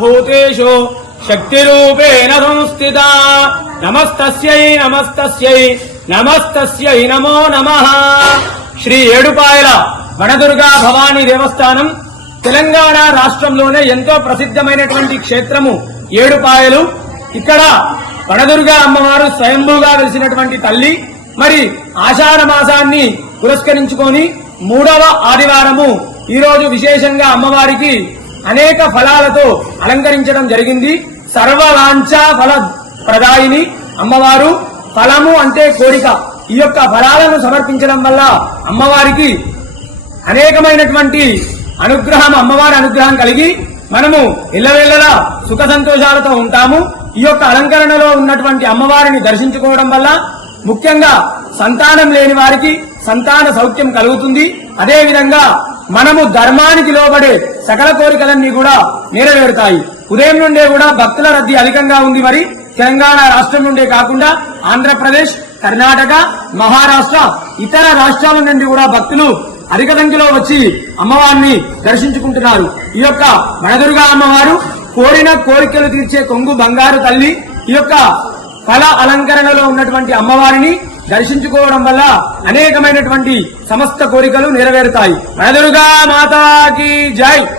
భూతేషు శక్తిరూపేణ సంస్థితా నమస్తస్యై నమస్తస్యై నమస్తస్యై నమో నమః. శ్రీ ఏడుపాయల వనదుర్గా భవానీ దేవస్థానం తెలంగాణ రాష్ట్రంలోనే ఎంతో ప్రసిద్ధమైనటువంటి క్షేత్రము ఏడుపాయలు. ఇక్కడ వనదుర్గా అమ్మవారు స్వయంభూగా వెలిసినటువంటి తల్లి. మరి ఆషాఢ మాసాన్ని పురస్కరించుకొని 3వ ఆదివారము ఈ రోజు విశేషంగా అమ్మవారికి అనేక ఫలాలతో అలంకరించడం జరిగింది. సర్వలాంఛ ఫల ప్రదాయిని అమ్మవారు. ఫలము అంటే కోరిక. ఈ యొక్క ఫలాలను సమర్పించడం వల్ల అమ్మవారికి అనేకమైనటువంటి అనుగ్రహం, అమ్మవారి అనుగ్రహం కలిగి మనము ఇళ్లవేళ్లలా సుఖ సంతోషాలతో ఉంటాము. ఈ యొక్క అలంకరణలో ఉన్నటువంటి అమ్మవారిని దర్శించుకోవడం వల్ల ముఖ్యంగా సంతానం లేని వారికి సంతాన సౌఖ్యం కలుగుతుంది. అదే విధంగా మనము ధర్మానికి లోబడే సకల కోరికలన్నీ కూడా నెరవేరుతాయి. ఉదయం నుండే కూడా భక్తుల రద్దీ అధికంగా ఉంది. మరి తెలంగాణ రాష్ట్రం నుండే కాకుండా ఆంధ్రప్రదేశ్, కర్ణాటక, మహారాష్ట్ర, ఇతర రాష్ట్రాల నుండి కూడా భక్తులు అధిక సంఖ్యలో వచ్చి అమ్మవారిని దర్శించుకుంటున్నారు. ఈ యొక్క వనదుర్గా అమ్మవారు కోరిన కోరికలు తీర్చే కొంగు బంగారు తల్లి. ఈ యొక్క ఫల అలంకరణలో ఉన్నటువంటి అమ్మవారిని దర్శించుకోవడం వల్ల అనేకమైనటువంటి సమస్త కోరికలు నెరవేరుతాయి. వనదుర్గా మాతాకి జై.